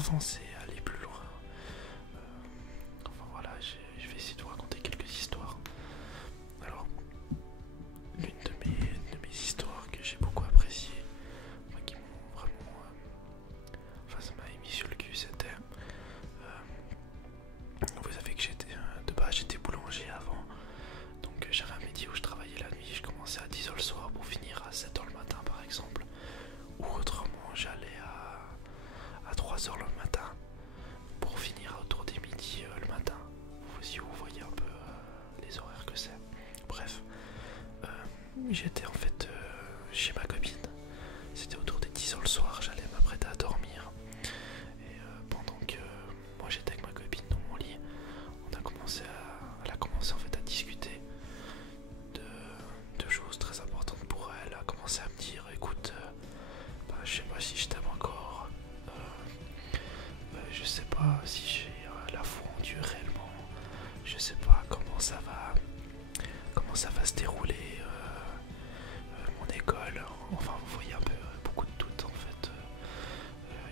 avancer, aller plus loin. Enfin voilà, je vais essayer de vous raconter quelques histoires. Alors, l'une de mes histoires que j'ai beaucoup appréciée, qui m'ont vraiment, enfin ça m'a mis sur le cul, c'était, vous savez que de base j'étais boulanger avant, donc j'avais un métier où je travaillais la nuit, je commençais à 10h le soir pour finir à 7h le matin par exemple, ou autrement j'allais à 3h le matin pour finir autour des midi le matin. Si vous voyez un peu les horaires que c'est. Bref, j'étais en fait chez ma copine. C'était autour des 10h le soir, j'allais m'apprêter à dormir. Et pendant que moi j'étais avec ma copine dans mon lit, elle a commencé en fait à discuter de choses très importantes pour elle. Elle a commencé à me dire, écoute, je sais pas si je t'aime encore. Je sais pas si j'ai la foi en Dieu réellement. Je sais pas comment ça va se dérouler mon école. Enfin, vous voyez un peu beaucoup de doutes en fait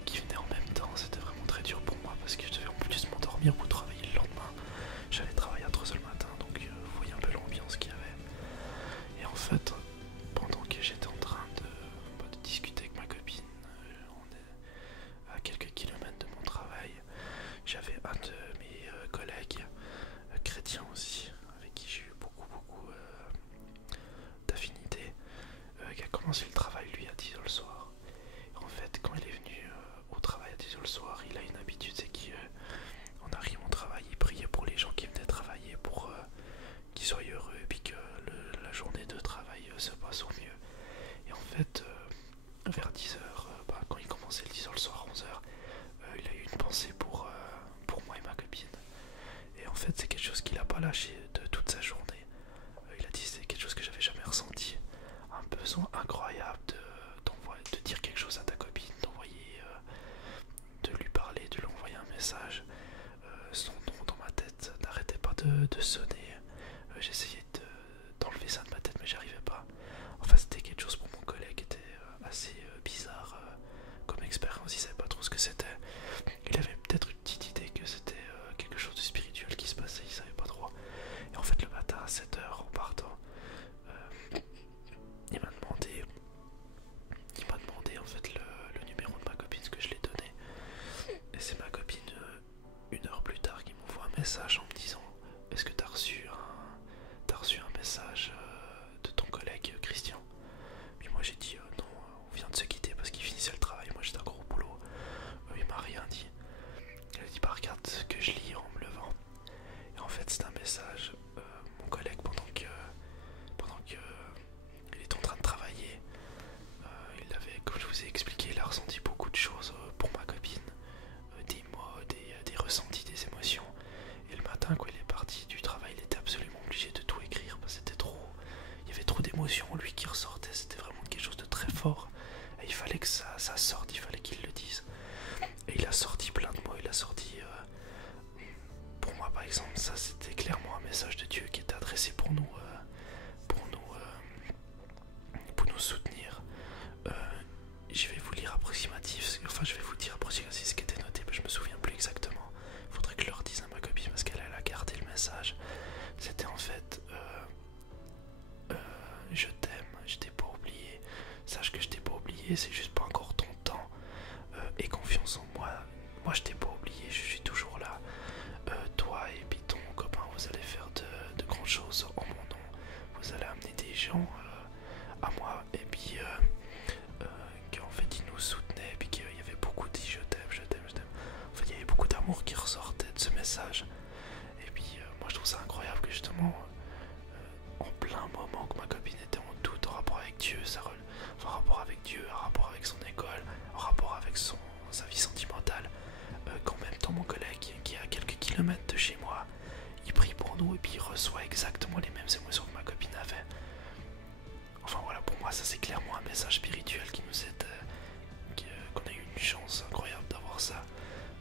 qui venaient en même temps. C'était vraiment très dur pour moi parce que je devais en plus m'endormir pour travailler le lendemain. J'allais travailler à 3h le matin, donc vous voyez un peu l'ambiance qu'il y avait. Et en fait, pendant que j'étais en train de discuter avec ma copine, on est à quelques kilomètres de mon travail, j'avais un de mes collègues chrétiens aussi, avec qui j'ai eu beaucoup d'affinité, qui a commencé le travail lui à 10h le soir. Et en fait, quand il est venu au travail à 10h le soir, il a une habitude, c'est qu'on arrive au travail, il priait pour les gens qui venaient travailler pour qu'ils soient heureux et puis que la journée de travail se passe au mieux. Et en fait, vers 10h, quand il commençait le 10h le soir, 11h, il a eu une pensée pour moi et ma copine. Et en fait, c'est quelque chose qu'il n'a pas lâché de toute sa journée. Il a dit c'est quelque chose que j'avais jamais ressenti. Un besoin incroyable de dire quelque chose à ta copine, de lui parler, de lui envoyer un message. Son nom dans ma tête n'arrêtait pas de sonner. J'essayais d'enlever ça de ma tête, mais j'arrivais pas. Enfin, c'était quelque chose pour mon collègue qui était assez bizarre comme expérience. Il savait pas trop ce que c'était. Il avait peut-être une petite idée que c'était quelque chose de spirituel qui se passait, il savait pas trop. Et en fait, le matin à 7h, en partant, il m'a demandé en fait le numéro de ma copine, ce que je l'ai donné. Et c'est ma copine, une heure plus tard, qui m'envoie un message en me disant: est-ce que t'as reçu un message de ton collègue Christian? Puis moi j'ai dit non, on vient de se quitter parce qu'il finissait le travail, moi j'étais un gros boulot. Il m'a rien dit. Il a dit bah regarde ce que je lis en me levant. Et en fait c'est un message, mon collègue pendant que il est en train de travailler, il avait, comme je vous ai expliqué, il a ressenti beaucoup de choses pour ma copine, des mots, des ressentis, des émotions. Et le matin quand il est parti du travail, il était absolument obligé de tout écrire parce que c'était trop, il y avait trop d'émotions en lui qui ressortaient, c'était vraiment quelque chose de très fort. Et il fallait que ça sorte, il fallait qu'il le dise. Et il a sorti plein de mots, il a sorti, pour moi par exemple, ça c'était clairement un message de Dieu qui était adressé pour nous soutenir. Je vais vous lire approximatif, enfin je vais vous dire approximatif ce qui était noté, mais je me souviens plus exactement. Il faudrait que je le redise à ma copine parce qu'elle a gardé le message. C'était en fait, je t'aime, je t'ai pas oublié. Sache que je t'ai pas oublié, c'est juste pas encore ton temps. Aie confiance en moi. Moi je t'ai pas oublié, je suis toujours là. Toi et puis ton copain, vous allez faire de grandes choses en mon nom. Vous allez amener des gens à moi. Et puis qu'en fait ils nous soutenaient. Et puis qu'il y avait beaucoup de je t'aime, je t'aime, je t'aime. En fait il y avait beaucoup d'amour qui ressortait de ce message. Et puis moi je trouve ça incroyable que justement en plein moment que ma copine était en doute en rapport avec Dieu, en rapport avec Dieu, en rapport avec son école, en rapport avec sa vie sentimentale, qu'en même temps mon collègue qui est à quelques kilomètres de chez moi, il prie pour nous et puis il reçoit exactement les mêmes émotions que ma copine avait. Enfin voilà, pour moi ça c'est clairement un message spirituel qui nous aide, qu'on a eu une chance incroyable d'avoir ça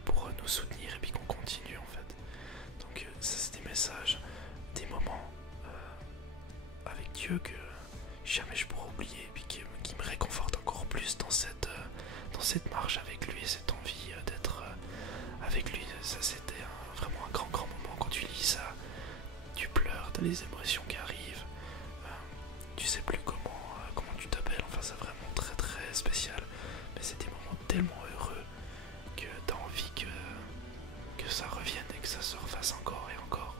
pour nous soutenir et puis qu'on continue en fait. Donc ça c'est des messages, des moments avec Dieu que jamais je pourrai oublier et puis qui me réconforte encore plus dans cette marche avec lui, cette envie t'as les émotions qui arrivent, tu sais plus comment tu t'appelles, enfin c'est vraiment très très spécial, mais c'est des moments tellement heureux que t'as envie que ça revienne et que ça se refasse encore et encore.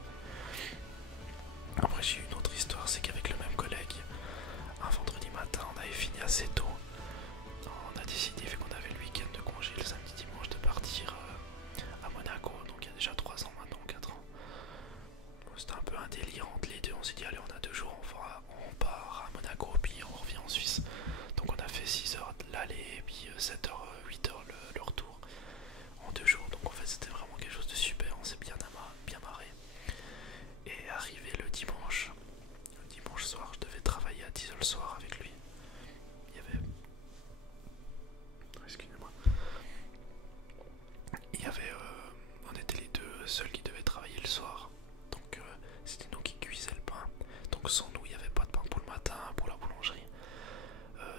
Après j'ai eu une autre histoire, c'est qu'avec le même collègue, un vendredi matin on avait fini assez tôt, on a décidé, vu qu'on avait le week-end de congé le samedi dimanche, de partir à Monaco, donc il y a déjà 3 ans maintenant, 4 ans. C'était un peu un délire entre les deux, on s'est dit allez on a 2 jours, on part à Monaco puis on revient en Suisse. Donc on a fait 6 heures l'aller et puis 7 heures, 8 heures le retour en 2 jours. Donc en fait c'était vraiment quelque chose de super, on s'est bien marré. Et arrivé le dimanche soir, je devais travailler à 10 heures le soir avec lui. Il y avait... Excusez-moi. On était les deux seuls qui devaient travailler le soir. Donc c'était nous qui cuisaient le pain. Donc sans nous il n'y avait pas de pain pour le matin, pour la boulangerie.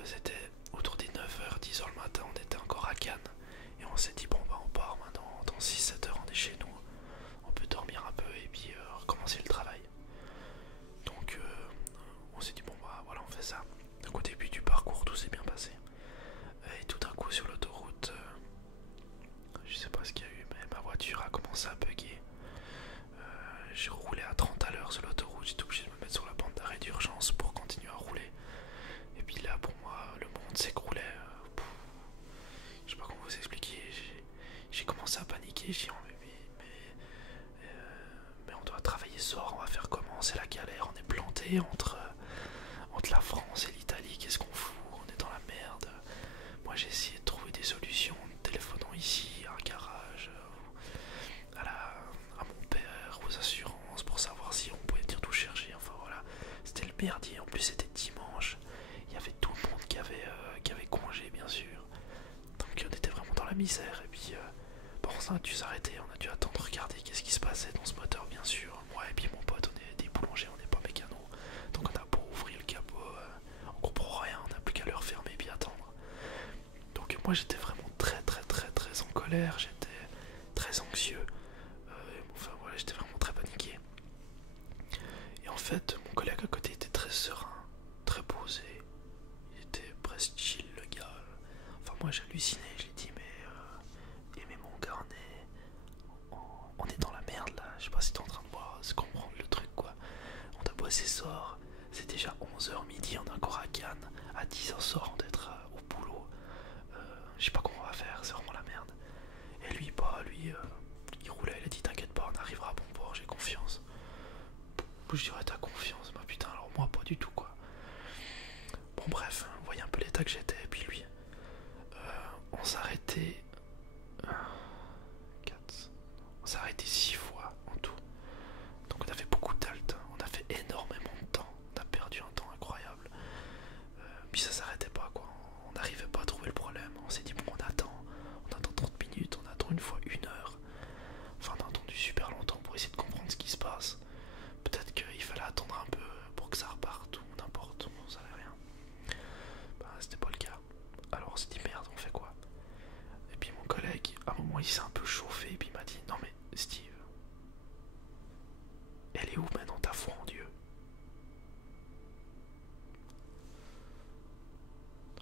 C'était autour des 9h, 10h le matin, on était encore à Cannes. Et on s'est dit bon bah on part maintenant, dans 6-7 heures on est chez nous. On peut dormir un peu et puis recommencer le travail. Donc on s'est dit bon bah voilà on fait ça. Donc au début du parcours tout s'est bien passé. Et tout d'un coup sur l'autoroute, je sais pas ce qu'il y a eu mais ma voiture a commencé à bugger. Je roulais à 30 à l'heure sur l'autoroute, j'étais obligé de me mettre sur la bande d'arrêt d'urgence pour continuer à rouler. Et puis là pour moi le monde s'écroulait. Je sais pas comment vous expliquer, j'ai commencé à paniquer, j'ai dit mais on doit travailler ce soir, on va faire comment? C'est la galère, on est planté entre la France et l'Italie, qu'est-ce qu'on fout? On est dans la merde. Moi j'ai essayé de trouver des solutions, téléphonant ici, à un garage, à mon père, aux assurances, pour savoir si on pouvait venir tout chercher, enfin voilà. C'était le merdier, en plus c'était dimanche, il y avait tout le monde qui avait congé bien sûr. Donc on était vraiment dans la misère, et puis bon ça a dû s'arrêter, on a dû attendre, regarder qu'est-ce qui se passait dans ce moteur bien sûr. Moi et puis mon pote, on est des boulangers, on n'est pas mécanos, donc on a beau ouvrir le capot, on comprend rien, on n'a plus qu'à le refermer et puis attendre. Donc moi j'étais vraiment très très très très en colère, j'étais très anxieux, enfin voilà, j'étais vraiment très paniqué. Et en fait mon collègue à côté était très serein, très posé, il était presque chill le gars. Enfin moi j'hallucinais, je lui ai dit mais mon gars on est dans la merde là, je sais pas si t'es en train de voir, se comprendre le truc quoi. On a bossé ce soir, c'est déjà 11h midi, on est encore à Cannes, à 10h soir on doit être au boulot. Je sais pas comment on va faire, c'est vraiment la merde. Et lui il roulait, il a dit t'inquiète pas, on arrivera à bon port, j'ai confiance. Je dirais t'as confiance, bah putain alors moi pas du tout quoi. Bon bref, vous voyez un peu l'état que j'étais, et puis lui, on s'est arrêté 6 fois en tout. Donc on a fait beaucoup d'alt, on a fait énormément de temps, on a perdu un temps incroyable. Puis ça s'arrêtait pas quoi, on n'arrivait pas à trouver le problème. On s'est dit bon on attend 30 minutes, on attend une fois 1 heure. Enfin on a attendu super longtemps pour essayer de comprendre ce qui se passe. Peut-être qu'il fallait attendre un peu pour que ça reparte ou n'importe, on savait rien. Bah c'était pas le cas. Alors on s'est dit merde, on fait quoi? Et puis mon collègue, à un moment il s'est un peu chauffé et puis il m'a dit non mais Steve, elle est où maintenant ta foi en Dieu?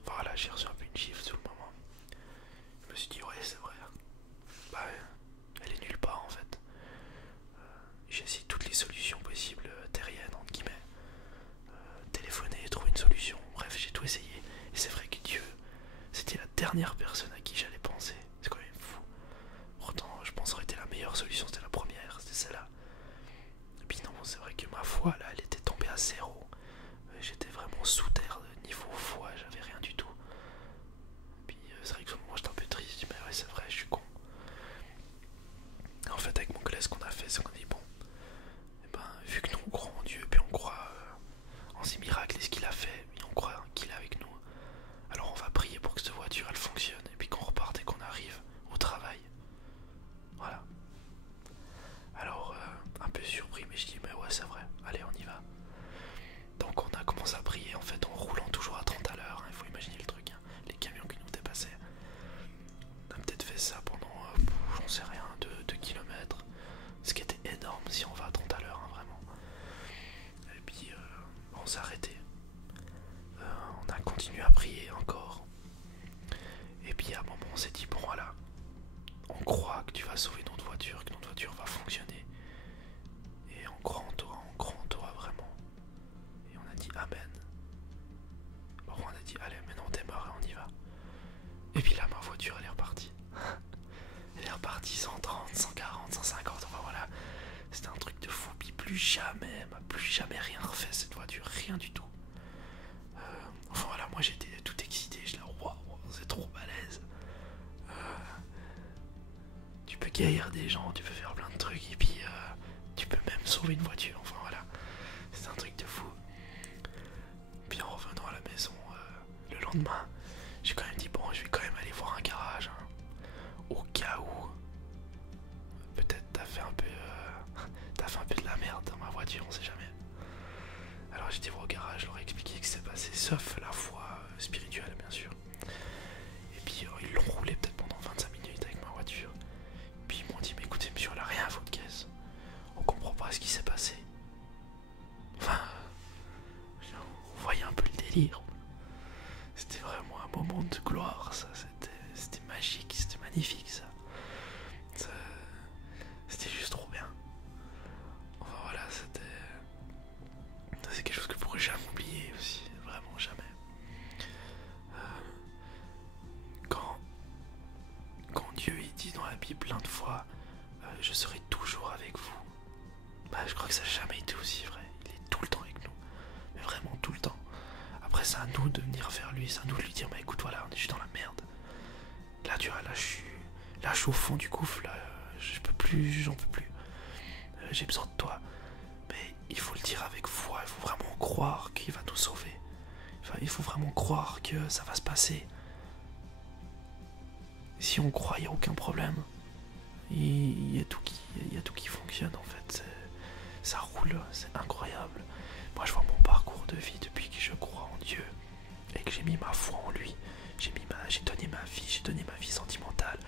Voilà, j'ai reçu un peu une gifle sur le moment. Je me suis dit ouais c'est vrai. Bah elle est nulle part en fait. J'ai essayé toutes les solutions possibles, terriennes entre guillemets. Téléphoner, trouver une solution, bref j'ai tout essayé. Et c'est vrai que Dieu, c'était la dernière personne à qui j'allais penser. C'est quand même fou. Pourtant je pense que ça aurait été la meilleure solution, c'était la première, c'était celle-là. Et puis non, c'est vrai s'est dit, bon voilà, on croit que tu vas sauver notre voiture, que notre voiture va fonctionner. Et on croit en toi vraiment. Et on a dit amen. Bon, on a dit, allez, maintenant on démarre et on y va. Et puis là, ma voiture, elle est repartie. Elle est repartie 130, 140, 150, enfin voilà. C'était un truc de fou. Puis plus jamais rien refait cette voiture, rien du tout. Enfin voilà, moi j'étais tout excité, je là, waouh, c'est trop balèze. Tu peux guérir des gens, tu peux faire plein de trucs, et puis tu peux même sauver une voiture, enfin voilà. C'est un truc de fou. Puis en revenant à la maison, le lendemain, j'ai quand même dit, bon, je vais quand même aller voir un garage, hein, au cas où. Peut-être t'as fait un peu de la merde dans ma voiture, on sait jamais. Alors j'étais voir au garage, je leur ai expliqué ce qui s'est passé, sauf la foi spirituelle bien sûr. Et puis ils l'ont roulé peut-être pendant 25 minutes avec ma voiture. Puis ils m'ont dit, mais écoutez monsieur, elle a rien à votre caisse. On comprend pas ce qui s'est passé. Enfin, vous voyez un peu le délire. C'était vraiment un moment de gloire, ça. C'était magique, c'était magnifique ça. C'était juste trop bien. Enfin voilà, c'est quelque chose que je pourrais jamais oublier aussi, vraiment jamais. Quand Dieu il dit dans la Bible plein de fois, je serai toujours avec vous. Bah je crois que ça n'a jamais été aussi vrai. Il est tout le temps avec nous, mais vraiment tout le temps. Après c'est à nous de venir vers lui, c'est à nous de lui dire, bah écoute voilà, on est juste dans la merde. Là tu vois, là je suis au fond du gouffre, là je peux plus, j'en peux plus. J'ai besoin de toi. Mais il faut le dire avec foi, il faut vraiment croire qu'il va nous sauver. Enfin, il faut vraiment croire que ça va se passer. Si on croit, il n'y a aucun problème. Il y a tout qui fonctionne en fait. Ça roule, c'est incroyable. Moi je vois mon parcours de vie depuis que je crois en Dieu et que j'ai mis ma foi en lui. J'ai donné ma vie sentimentale,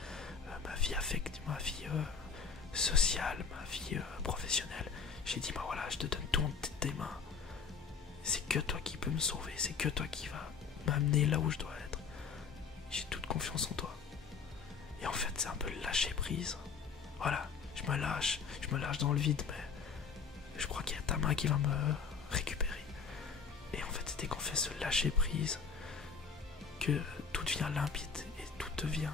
ma vie affective, ma vie sociale, ma vie professionnelle. J'ai dit, bah voilà, je te donne tout entre tes mains. C'est que toi qui peux me sauver, c'est que toi qui vas m'amener là où je dois être. J'ai toute confiance en toi. Et en fait, c'est un peu le lâcher prise. Voilà, je me lâche dans le vide, mais je crois qu'il y a ta main qui va me récupérer. Et en fait, c'était qu'on fait ce lâcher prise que tout devient limpide et tout devient.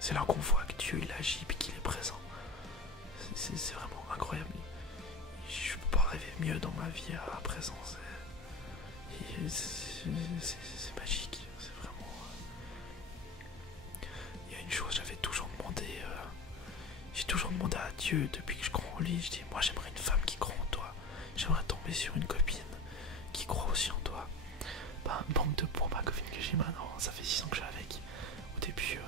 C'est là qu'on voit que Dieu il agit et qu'il est présent. C'est vraiment incroyable. Je peux pas rêver mieux dans ma vie à présent. C'est magique. C'est vraiment. Il y a une chose, j'ai toujours demandé à Dieu depuis que je crois en lui. Je dis, moi j'aimerais une femme qui croit en toi. J'aimerais tomber sur une copine qui croit aussi en toi. Bah, manque de pour ma copine que j'ai maintenant. Ça fait 6 ans que je suis avec. Au début,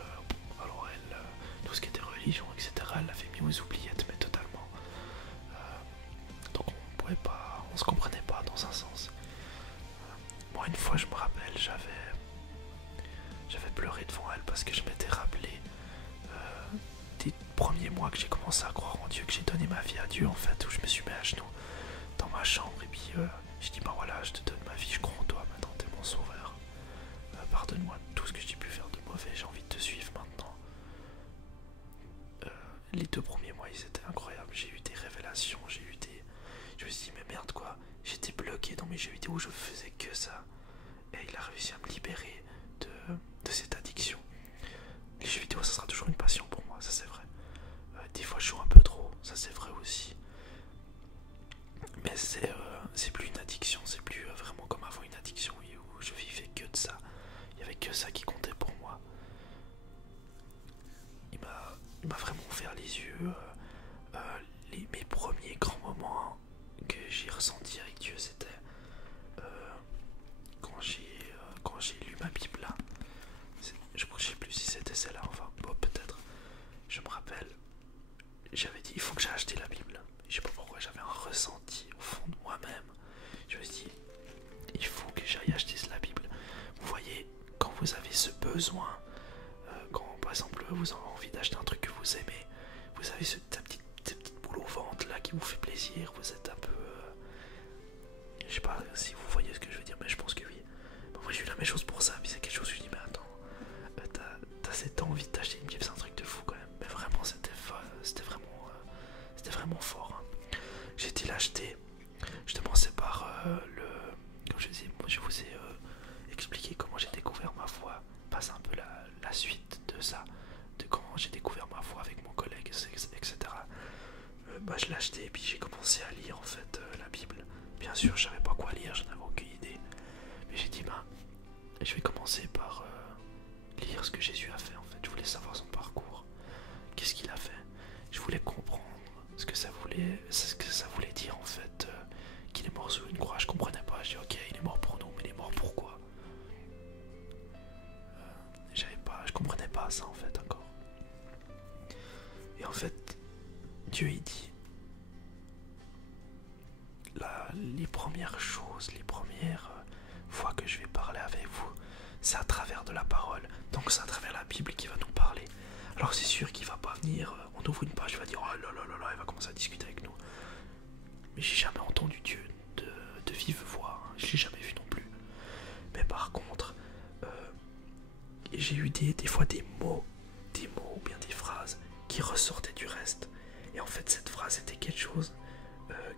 alors elle, tout ce qui était religion, etc., elle l'avait mis aux oubliettes, mais totalement. Donc on se comprenait pas dans un sens. Moi, une fois, je me rappelle, j'avais pleuré devant elle parce que je m'étais rappelé des premiers mois que j'ai commencé à croire en Dieu, que j'ai donné ma vie à Dieu en fait, où je me suis mis à genoux dans ma chambre et puis j'ai dit, bah voilà, je te donne ma vie, je crois en toi, maintenant t'es mon sauveur. Pardonne-moi de tout ce que j'ai pu faire de mauvais, j'ai envie de te suivre maintenant. Les 2 premiers mois, ils étaient incroyables. J'ai eu des révélations, je me suis dit, mais merde quoi, j'étais bloqué dans mes jeux vidéo, je faisais que ça. Et il a réussi à me libérer de cette addiction. Les jeux vidéo, ça sera toujours une passion pour moi, ça c'est vrai. Des fois, je joue un peu trop, ça c'est vrai aussi. Mais c'est plus une addiction, c'est plus vraiment comme avant une addiction où je vivais que de ça. Il y avait que ça qui comptait pour moi. Il m'a vraiment ouvert les yeux. Mes premiers grands moments que j'ai ressentis avec Dieu, c'était quand j'ai lu ma Bible là. Je sais plus si c'était celle-là, enfin bon, peut-être. Je me rappelle, j'avais dit il faut que j'ai acheté la Bible. Je sais pas pourquoi, j'avais un ressenti au fond de moi-même. Je me suis dit il faut que j'aille acheter la Bible. Vous voyez, quand vous avez ce besoin, quand par exemple vous avez envie d'acheter un truc que vous aimez, vous avez cette petite boule au ventre là qui vous fait plaisir, vous êtes un peu je sais pas si vous voyez ce que je veux dire, mais je pense que oui. Bon, moi j'ai eu la même chose pour ça, puis c'est quelque chose où je dis mais attends, passer tant vite d'acheter une Bible, c'est un truc de fou quand même. Mais vraiment, c'était vraiment fort. Hein. J'ai été l'acheter. Je commençais par comme je disais, moi je vous ai expliqué comment j'ai découvert ma foi. Passe un peu la suite de ça, de comment j'ai découvert ma foi avec mon collègue, etc. Je l'ai acheté et puis j'ai commencé à lire en fait la Bible. Bien sûr, je savais pas quoi lire, j'en avais aucune idée. Mais j'ai dit, je vais commencer par lire ce que Jésus a fait en fait. Je voulais savoir son parcours. Qu'est-ce qu'il a fait? Je voulais comprendre ce que ça voulait dire en fait. Qu'il est mort sur une croix, je comprenais pas. Je dis ok, il est mort pour nous, mais il est mort pourquoi? Je comprenais pas ça en fait encore. Et en fait, Dieu il dit les premières choses, les premières fois que je vais parler avec vous, c'est à travers de la parole. Donc c'est à travers la Bible qui va nous parler. Alors c'est sûr qu'il va pas venir, on ouvre une page, il va dire oh là là là là, il va commencer à discuter avec nous. Mais j'ai jamais entendu Dieu de vive voix, hein. Je l'ai jamais vu non plus. Mais par contre, j'ai eu des fois des mots ou bien des phrases qui ressortaient du reste. Et en fait cette phrase était quelque chose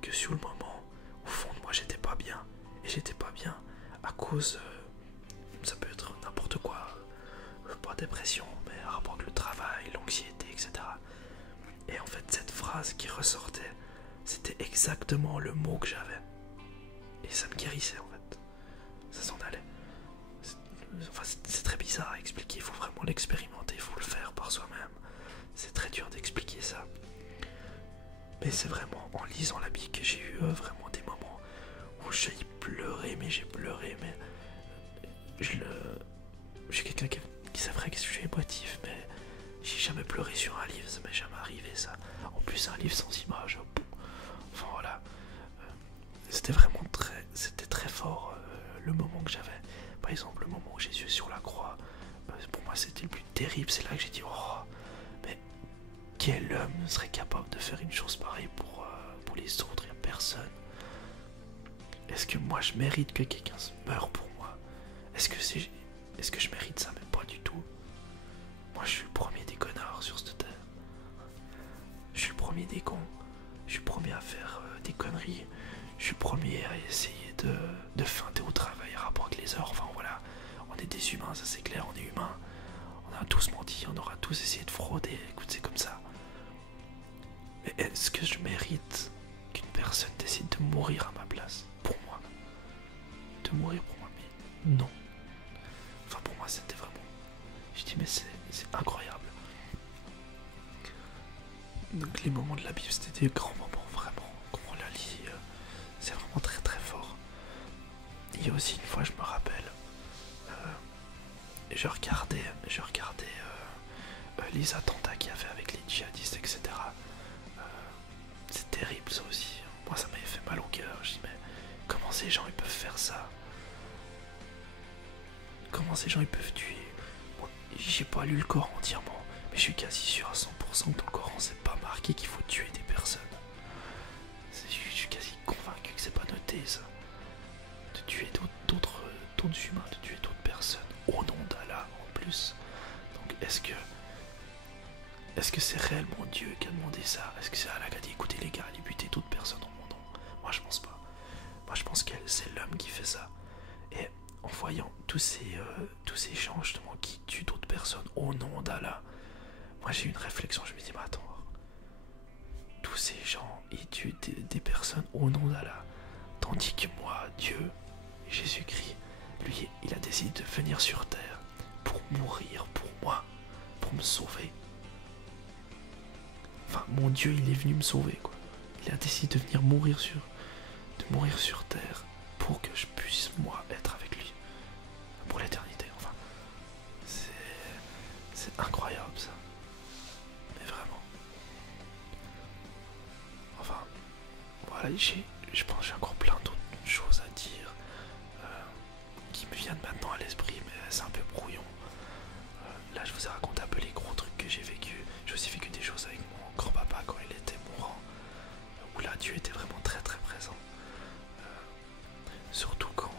que sur le moment, au fond de moi j'étais pas bien. Et j'étais pas bien à cause, ça peut être n'importe quoi, pas dépression, mais à rapport avec le travail, l'anxiété, etc. Et en fait cette phrase qui ressortait, c'était exactement le mot que j'avais. Et ça me guérissait en fait. Ça s'en allait. C'est très bizarre à expliquer, il faut vraiment l'expérimenter, il faut le faire par soi-même. C'est très dur d'expliquer ça. Mais c'est vraiment en lisant la Bible que j'ai eu vraiment des moments où j'ai pleuré, mais je suis quelqu'un qui c'est vrai que je suis émotif, mais j'ai jamais pleuré sur un livre, ça m'est jamais arrivé ça. En plus un livre sans image, enfin voilà. C'était très fort le moment que j'avais. Par exemple, le moment où Jésus est sur la croix, pour moi c'était le plus terrible. C'est là que j'ai dit oh, mais quel homme serait capable de faire une chose pareille pour les autres? Il n'y a personne. Est-ce que moi je mérite que quelqu'un meure pour moi? Est-ce que je mérite ça? Mais pas du tout. Moi je suis le premier des connards sur cette terre. Je suis le premier des cons. Je suis le premier à faire des conneries. Je suis le premier à essayer de feinter au travail à rapport avec les heures. Enfin voilà, on est des humains, ça c'est clair, on est humains. On a tous menti, on aura tous essayé de frauder. Écoute, c'est comme ça. Mais est-ce que je mérite qu'une personne décide de mourir à ma place? Pour moi. De mourir pour moi, mais non. Enfin pour moi c'était vraiment... Je dis mais c'est incroyable. Donc les moments de la Bible c'était des grands moments vraiment. Quand on la lit, c'est vraiment très très fort. Il y a aussi une fois je me rappelle, je regardais les attentats qu'il y avait avec les djihadistes, etc. C'est terrible ça aussi. Moi ça m'avait fait mal au cœur. Je dis mais comment ces gens ils peuvent faire ça? Comment ces gens ils peuvent tuer? Moi, j'ai pas lu le Coran entièrement, mais je suis quasi sûr à 100% que dans le Coran c'est pas marqué qu'il faut tuer des personnes. Je suis quasi convaincu que c'est pas noté ça. De tuer d'autres humains, de tuer d'autres personnes au nom d'Allah en plus. Donc est-ce que c'est réellement Dieu qui a demandé ça? Est-ce que c'est Allah qui a dit écoutez les gars, allez buter d'autres personnes en mon nom? Moi je pense pas. Moi je pense que c'est l'homme qui fait ça. Et en voyant tous ces gens justement qui tuent d'autres personnes au nom d'Allah, moi j'ai eu une réflexion, je me dis mais attends, tous ces gens ils tuent des personnes au nom d'Allah, tandis que moi, Dieu, Jésus-Christ, lui il a décidé de venir sur terre pour mourir pour moi, pour me sauver. Enfin mon Dieu il est venu me sauver quoi. Il a décidé de venir mourir sur terre pour que je puisse moi être avec lui pour l'éternité. Enfin c'est incroyable ça, mais vraiment. Enfin voilà, je pense que j'ai encore plein d'autres choses à dire qui me viennent maintenant à l'esprit, mais c'est un peu brouillon. Là je vous ai raconté un peu les gros trucs que j'ai vécu. J'ai aussi vécu des choses avec mon grand-papa quand il était mourant, où là Dieu était vraiment très très présent. Surtout quand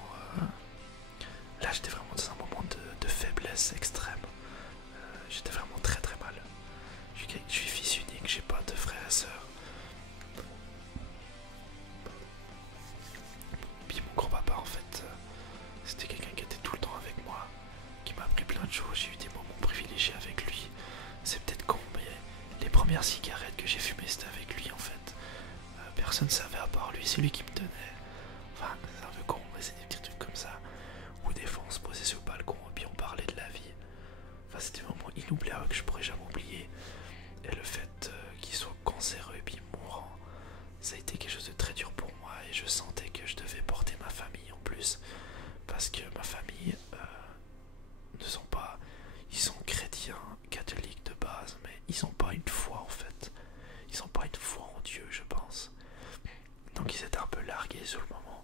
là j'étais vraiment dans un moment de faiblesse extrême. Je de choses, j'ai eu des moments privilégiés avec lui. C'est peut-être con, mais les premières cigarettes que j'ai fumées, c'était avec lui en fait. Personne ne savait à part lui, c'est lui qui me donnait. Enfin, c'est un peu con, mais c'est des petits trucs comme ça. Ou des fois, on se posait sur le balcon et puis on parlait de la vie. Enfin, c'était un moment inoubliable que je pourrais jamais oublier. Et le fait qu'il soit cancéreux et puis mourant, ça a été quelque chose de très dur pour moi. Et je sentais que je devais porter ma famille en plus. Parce que ma famille ne sont pas... Ils sont chrétiens, catholiques de base, mais ils n'ont pas une foi en fait. Ils n'ont pas une foi en Dieu, je pense. Donc ils étaient un peu largués sur le moment.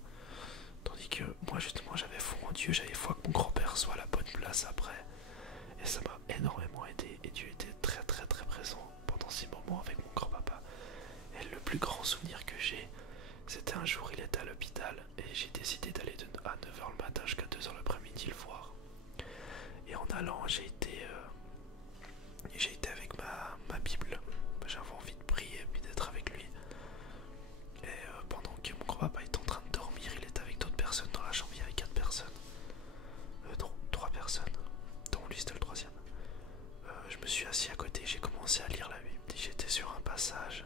Tandis que moi justement j'avais foi en Dieu, j'avais foi que mon grand-père soit à la bonne place après. Et ça m'a énormément aidé. Et Dieu était très très très présent pendant ces moments avec mon grand-papa. Et le plus grand souvenir que j'ai, c'était un jour il était à l'hôpital et j'ai décidé d'aller à 9h le matin jusqu'à 2h l'après-midi le voir. Et en allant j'ai été avec ma Bible. J'avais envie de prier et puis d'être avec lui. Et pendant que mon grand-papa était en train de dormir, il était avec d'autres personnes dans la chambre, il y avait 4 personnes. Non, 3 personnes, dont lui c'était le troisième. Je me suis assis à côté, j'ai commencé à lire la Bible. J'étais sur un passage.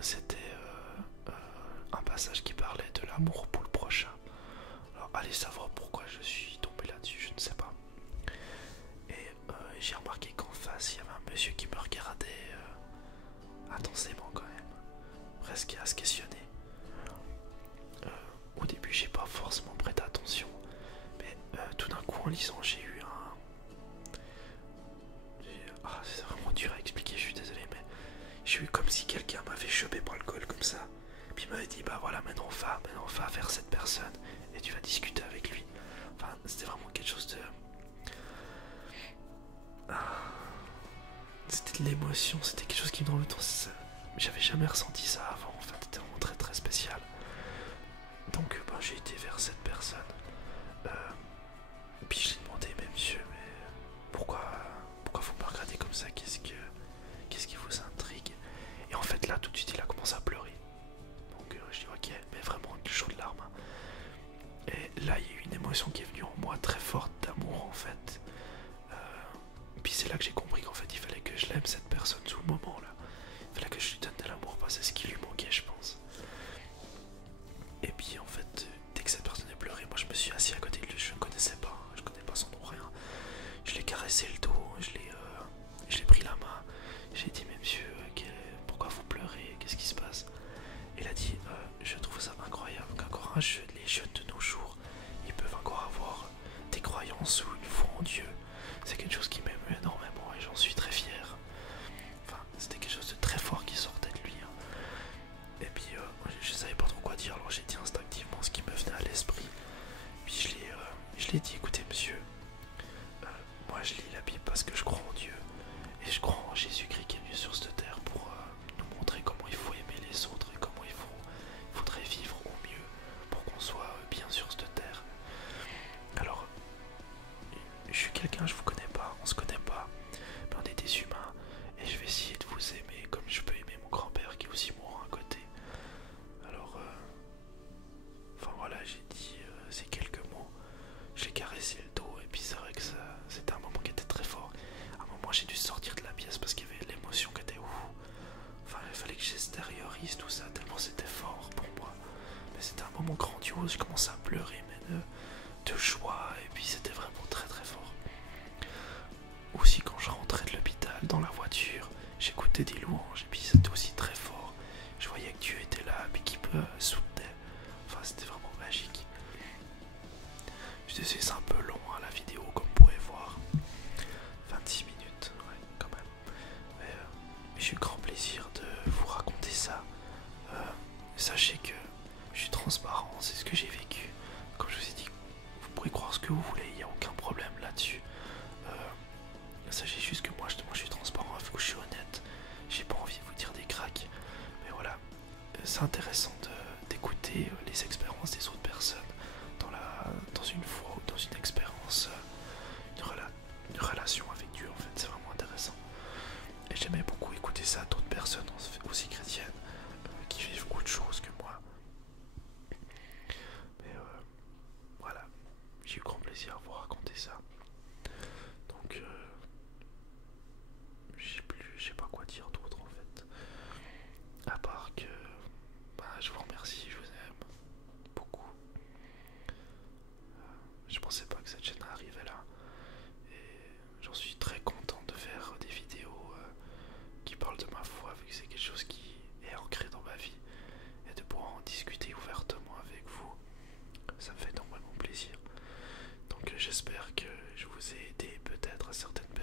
C'était un passage qui parlait de l'amour pour le prochain. Alors allez savoir pourquoi je suis tombé là-dessus, je ne sais pas. Et j'ai remarqué qu'en face, il y avait un monsieur qui me regardait intensément quand même, presque à se questionner. Au début, j'ai pas forcément prêté attention, mais tout d'un coup, en lisant, j'ai eu c'est vraiment dur à expliquer, je suis désolé, mais j'ai eu comme si quelqu'un m'avait chopé par le col comme ça. Puis il m'avait dit, bah voilà, maintenant on va vers cette personne et tu vas discuter avec lui. Enfin, c'était vraiment quelque chose de... C'était de l'émotion, c'était quelque chose qui me dans le temps. J'avais jamais ressenti ça avant, en fait, c'était vraiment très très spécial. Donc j'ai été vers cette personne. Puis je lui ai demandé, mais monsieur, mais pourquoi vous me regardez comme ça, qu'est-ce qui vous intrigue? Et en fait là tout de suite il a commencé à pleurer. Donc je dis ok, mais vraiment une chaude larme. Et là il y a eu une émotion qui est venue en moi très forte d'amour en fait. Puis c'est là que j'ai compris qu'en fait il fallait que je l'aime cette personne sous le moment là. Il fallait que je lui donne de l'amour parce que c'est ce qui lui manquait je pense. Et puis en fait dès que cette personne a pleuré, moi je me suis assis à côté de lui, je ne connaissais pas, je connais pas son nom, rien. Je l'ai caressé le dos, je l'ai pris la main, j'ai dit mais monsieur, pourquoi vous pleurez, qu'est-ce qui se passe? Il a dit je trouve ça incroyable qu'encore les jeunes de nos jours, ils peuvent encore avoir des croyances ou une foi en Dieu. C'est quelque chose qui m'émeut énormément et j'en suis très fier. Enfin, c'était quelque chose de très fort qui sortait de lui. Et puis je savais pas trop quoi dire, alors j'ai dit instinctivement ce qui me venait à l'esprit. Puis je l'ai dit, écoutez monsieur, moi je lis la Bible parce que je crois en Dieu. Et je crois en Jésus-Christ qui est venu sur cette terre pour nous montrer comment il faut aimer les autres et comment il faudrait vivre au mieux pour qu'on soit bien sur cette terre. Alors, je suis quelqu'un, je vous connais pas, on se connaît pas, mais on est des humains et je vais essayer de vous aimer comme je peux aimer mon grand-père qui est aussi mourant à côté. Alors, enfin voilà, j'ai dit ces quelques mots, je l'ai caressé le dos et puis c'est vrai que c'était un moment qui était très fort. À un moment j'ai dû sortir de la pièce parce qu'il y avait l'émotion qui était ouf. Enfin il fallait que j'extériorise tout ça tellement c'était fort pour moi. Mais c'était un moment grandiose, je commençais à pleurer mais de joie et puis c'était vraiment très très fort. Aussi quand je rentrais de l'hôpital dans la voiture, j'écoutais des louanges et puis c'était aussi très fort. Je voyais que Dieu était là et qu'il me soutenait. Enfin c'était vraiment magique. Je sais c'est un peu long hein, la vidéo comme vous pouvez voir. 26 minutes, ouais quand même. Mais j'ai eu grand plaisir de vous raconter ça. Sachez que je suis transparent, c'est ce que j'ai vécu. Comme je vous ai dit, vous pourrez croire ce que vous voulez, il n'y a aucun problème là-dessus. Sachez juste que moi je suis transparent avec vous, je suis honnête. J'ai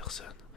personne.